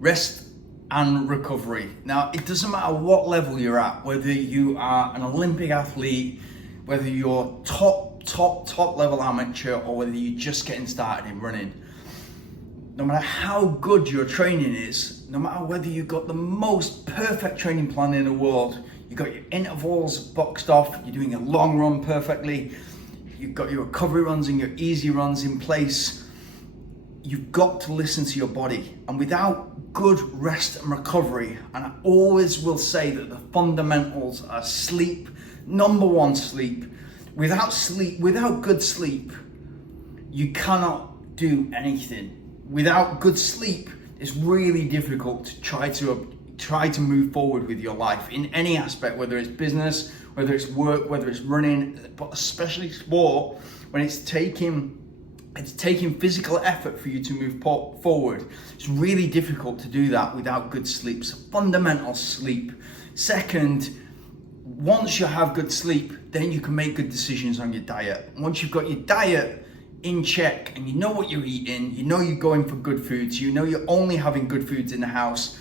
Rest and recovery. Now, it doesn't matter what level you're at, whether you are an Olympic athlete, whether you're top level amateur, or whether you're just getting started in running. No matter how good your training is, no matter whether you've got the most perfect training plan in the world, you've got your intervals boxed off, you're doing a long run perfectly, you've got your recovery runs and your easy runs in place, you've got to listen to your body. And without good rest and recovery, and I always will say that the fundamentals are sleep, number one, sleep. Without good sleep, you cannot do anything. Without good sleep, it's really difficult to try to move forward with your life in any aspect, whether it's business, whether it's work, whether it's running, but especially sport, when it's taking physical effort for you to move forward. It's really difficult to do that without good sleep. So fundamental sleep. Second, once you have good sleep, then you can make good decisions on your diet. Once you've got your diet in check and you know what you're eating, you know you're going for good foods, you know you're only having good foods in the house,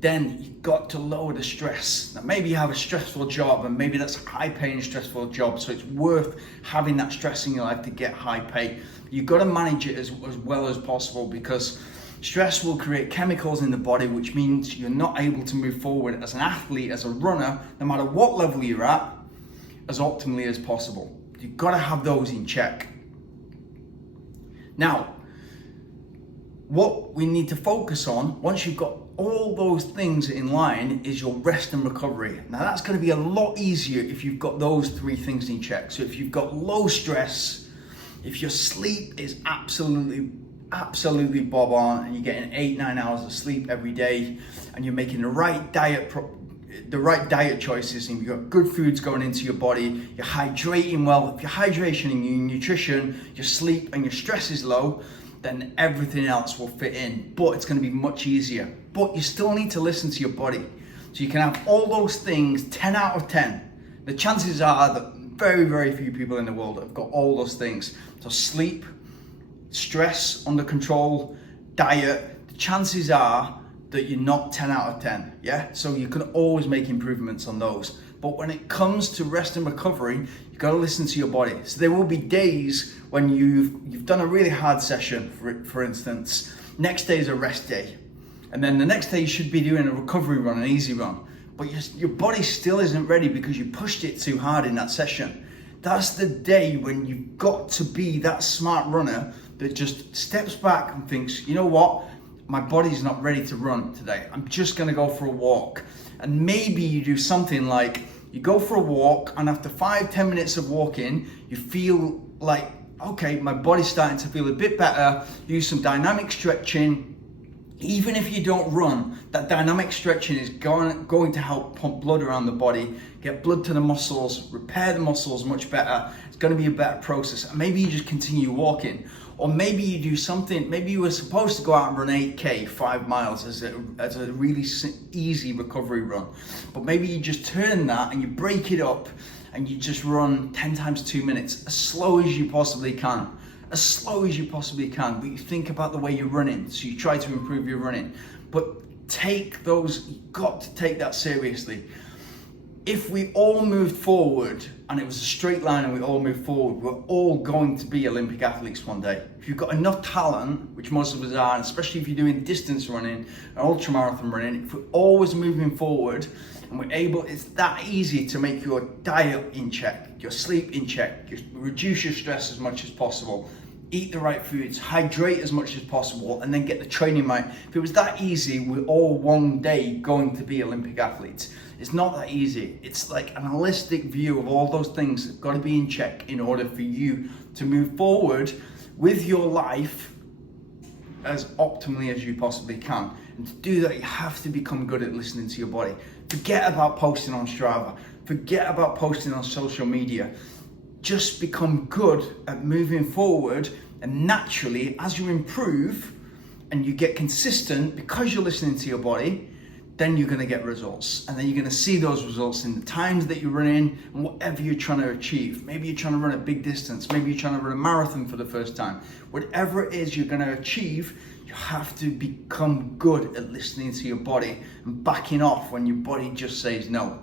then you've got to lower the stress. Now, maybe you have a stressful job, and maybe that's a high paying stressful job, so it's worth having that stress in your life to get high pay. You've got to manage it as well as possible, because stress will create chemicals in the body, which means you're not able to move forward as an athlete, as a runner, no matter what level you're at, as optimally as possible. You've got to have those in check. Now, what we need to focus on, once you've got all those things in line, is your rest and recovery. Now, that's going to be a lot easier if you've got those three things in check. So if you've got low stress, if your sleep is absolutely bob on, and you're getting 8-9 hours of sleep every day, and you're making the right diet choices, and you've got good foods going into your body, you're hydrating well. If your hydration and your nutrition, your sleep and your stress is low, then everything else will fit in, but it's going to be much easier. But you still need to listen to your body. So you can have all those things 10 out of 10. The chances are that very few people in the world have got all those things. So sleep, stress under control, diet, the chances are that you're not 10 out of 10, yeah? So you can always make improvements on those. But when it comes to rest and recovery, you've got to listen to your body. So there will be days when you've done a really hard session, for instance. Next day is a rest day. And then the next day you should be doing a recovery run, an easy run. But your body still isn't ready because you pushed it too hard in that session. That's the day when you've got to be that smart runner that just steps back and thinks, you know what? My body's not ready to run today. I'm just gonna go for a walk. And maybe you do something like, you go for a walk, and after 5-10 minutes of walking, you feel like, okay, my body's starting to feel a bit better. Use some dynamic stretching. Even if you don't run, that dynamic stretching is going to help pump blood around the body, get blood to the muscles, repair the muscles much better. It's going to be a better process. And maybe you just continue walking. Or maybe you do something, maybe you were supposed to go out and run 8K, 5 miles as a really easy recovery run. But maybe you just turn that and you break it up and you just run 10 times 2 minutes, as slow as you possibly can. As slow as you possibly can, but you think about the way you're running, so you try to improve your running. But you've got to take that seriously. If we all moved forward and it was a straight line and we all moved forward, we're all going to be Olympic athletes one day. If you've got enough talent, which most of us are, and especially if you're doing distance running and ultramarathon running, if we're always moving forward and it's that easy to make your diet in check, your sleep in check, reduce your stress as much as possible, eat the right foods, hydrate as much as possible, and then get the training right. If it was that easy, we're all one day going to be Olympic athletes. It's not that easy. It's like an holistic view of all those things that have got to be in check in order for you to move forward with your life as optimally as you possibly can. And to do that, you have to become good at listening to your body. Forget about posting on Strava. Forget about posting on social media. Just become good at moving forward, and naturally, as you improve and you get consistent because you're listening to your body, then you're going to get results. And then you're going to see those results in the times that you're running and whatever you're trying to achieve. Maybe you're trying to run a big distance. Maybe you're trying to run a marathon for the first time. Whatever it is you're going to achieve, you have to become good at listening to your body and backing off when your body just says no.